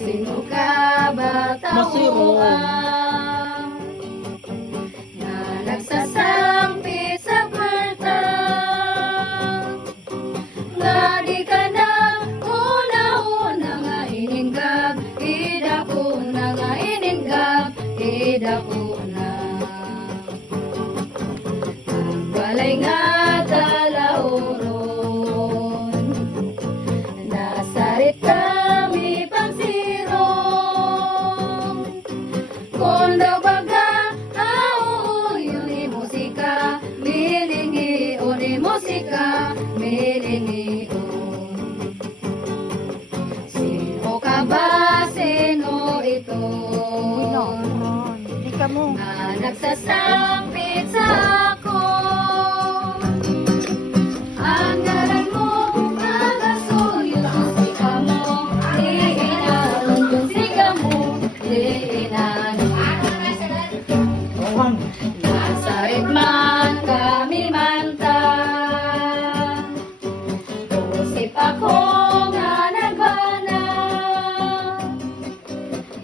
Sino ka ba tauhan na nagsasangpi sa kwarta? Nga di ka na una-una nga ininggap, idako na nga ininggap, idako na. Ang balay nga talauron, nasarit kami pagsirong. Kung daw baga, yun ni musika, milingi o ni musika, milingi o. Sino ka ba, sino ito? Hindi ka mo. Na nagsasambit sa ako. Ang garan mo, magasuyo sa sika mo, liinan yung sika mo, liinan. Nasarit man kami manta, usip ako nga nagbana.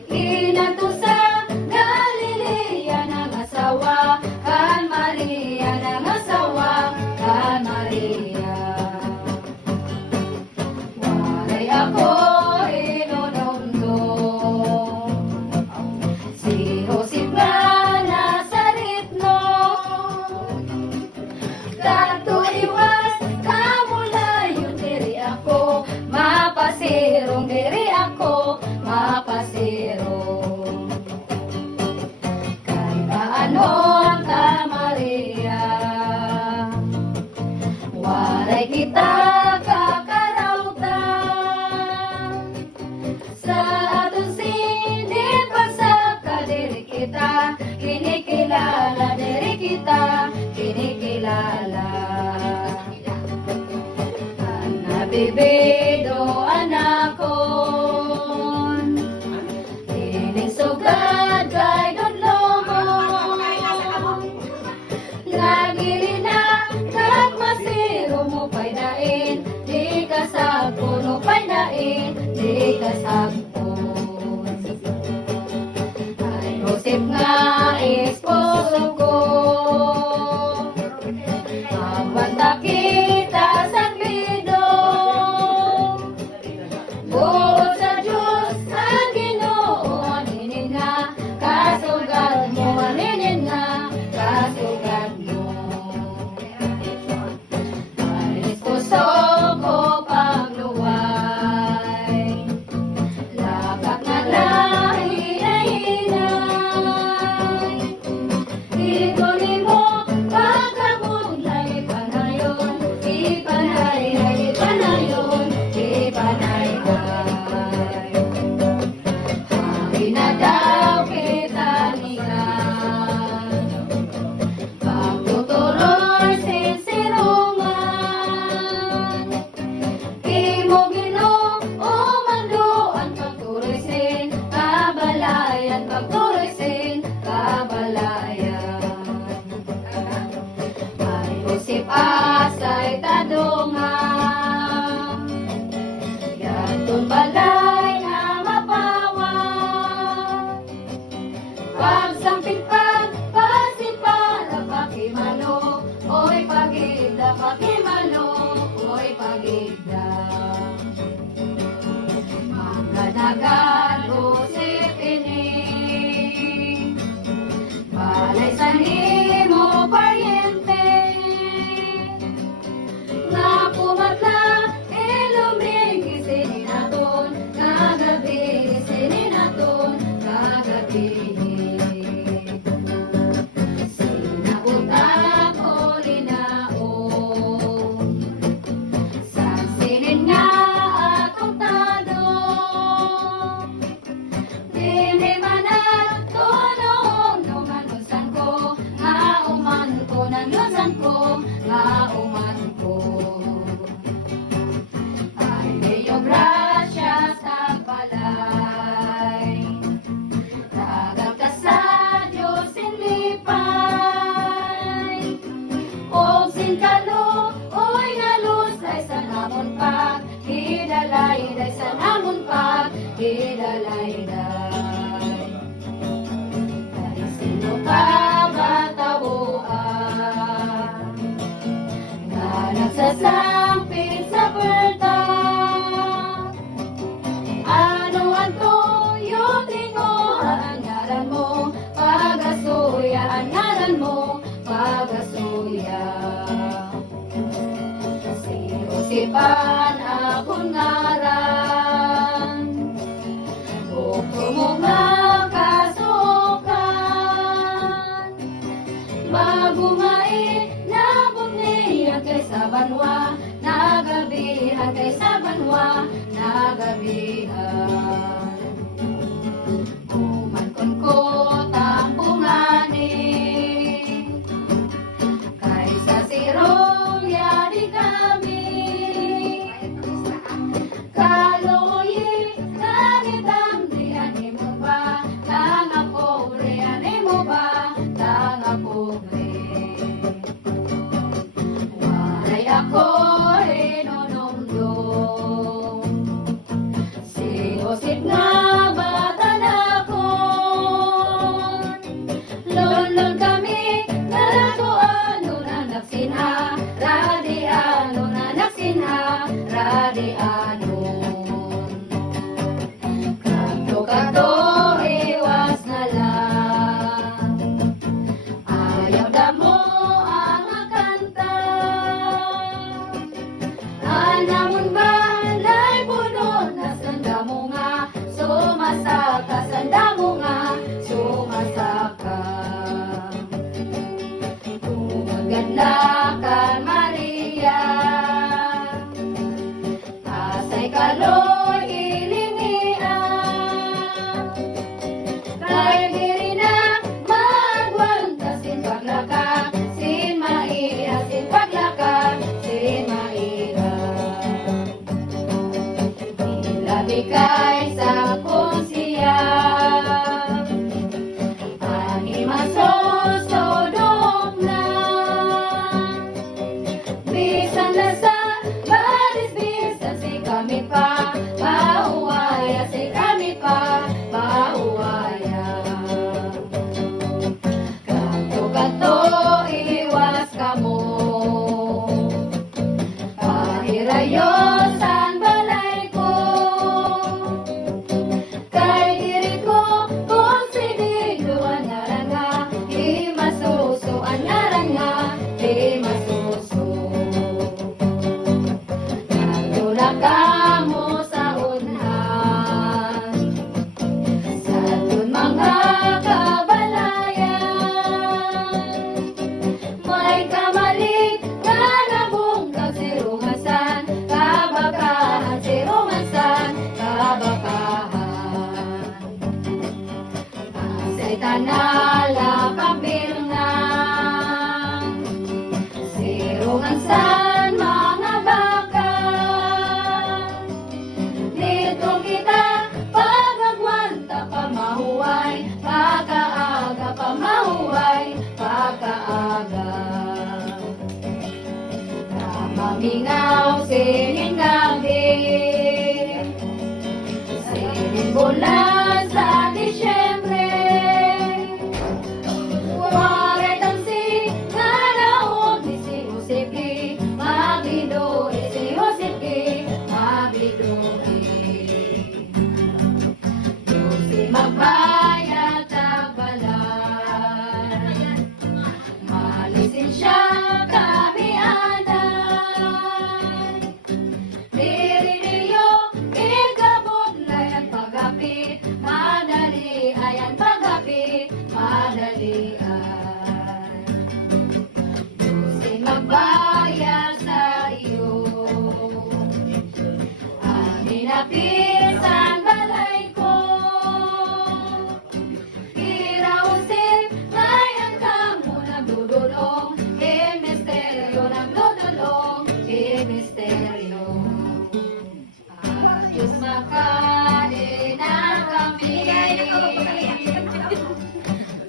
Inato sa Galilea ng asawa kan Maria, ng asawa kan Maria. Walay ako inunundong, si Josep nga nasarit no. Kanto iwas kamulayon, diri ako mapasirong, diri ako mapasirong. Kay paanon ka Maria, walay kita kakarautan. Sa aton sinit pagsaka, diri kita kinikilala, diri kita kinikilala. Nabibido anakon, tining sugad kay Don Lomo. Lagi na kagmasiro mo pa'y dain, di ka sagpon mo pa'y dain, di ka sagpon. Ay Josep nga esposo ko, abanta kita sa bido. Buot sa Diyos ang Ginoo, aninin nga kasugad mo, aninin nga kasugad mo. Ay esposo ko pagluway, lakak nga lahi ay inay. Ito ni mo pagkabudlay, panayon, ipanay ay panayon, ipanay ay. Hari na daw kita niyan, pagtutuloy sinsirungan. Imo Ginoo manduan, pagtuloy sin kabalayan, pagtuloy sin kabalayan. Ay Josep asay tadungan, yatun balay nga mapawa. Pagsampit pagpasipala, pakimano, oy pagida, pakimano, oy pagida. Maganagan Josep ini, balay sa nimo pariente, nga pumatla iluming isininaton, kagabi isininaton, kagabi. Sinabuta ko linaon, sa sinin nga atong tanong, sangpit sa puwerta. Ano ang tuyo, tingo, ang ngalan mo, pagasuya, ang ngalan mo, pagasuya. Siusipan akong ngaran, buko mo makasukan, magumait na bumnihan kay sa banwa, nagabihan kay sa banwa, nagabihan. Kumankon ko tampunganin, kaysa sirolya di kami. Kaloy, nagitang di animo ba, tanga pobre, animo ba, tanga pobre. Waray ako hinunumdum, siosip nga bata na ko. Lulun kami, nalaguan, na nagsinha, radiano na nagsinha, radiano. Kato-kato, iwas na lang, ayaw na mo ang kanta. Anamon ba, lay puno, nasanda mo nga, sumasaka, sanda mo nga, sumasaka. Maganda ka, Maria, asay kaloy ilingian, kay diri na magwanta, sin paglaka, sin maira, sin paglaka, sin maira. Ilabi kay sa kunsiya, ani masosodok na, bisan na sa balis, bisan si kami pa, pauwaya, si kami pa, pauwaya. Kato-kato, iwas ka mo, pahirayos ang balay ko, kay diri ko, konsidido ang naranga, di masuso ang naranga, di masuso. Natula ka mo sa unhan, sa dun mga kabalayan, may kamalik na nabungkag si Rumasan, kabakahan si Rumasan, kabakahan. Asay tanala kapilngan, si Rumasan mga baka. Dito kita pagagwanta, pamahuway, pagkaaga, pamahuway, pagkaaga. Kamamingaw, sinin gabi, sinin bulan sa Disyembre. Waray tansi, nalaog ni si Josepi, mabidori si Josepi, mabidori. Yusi magbayad sa balan, malisin siya kami anay. Diri niyo, ikabot na yan pagapit, madali ayan pagapit, madali ay. Yusi magbayad sa iyo, amin na pinsan balay ko. Kirausip, ngayon ka mo nagdudulong, misteryo nagdudulong, misteryo. Ayos makain na kami,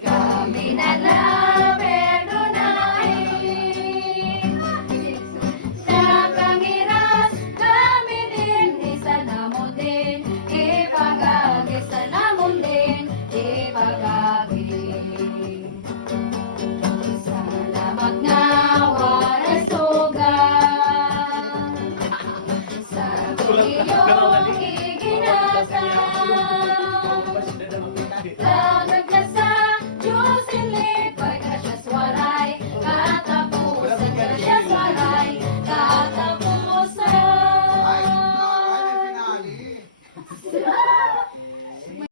kami na lang perdonahin. Sa kangiras, kami din, isa namon din, ipagagi sa namon din, ipagagi. Salamat nga waras sugat, kasal. God bless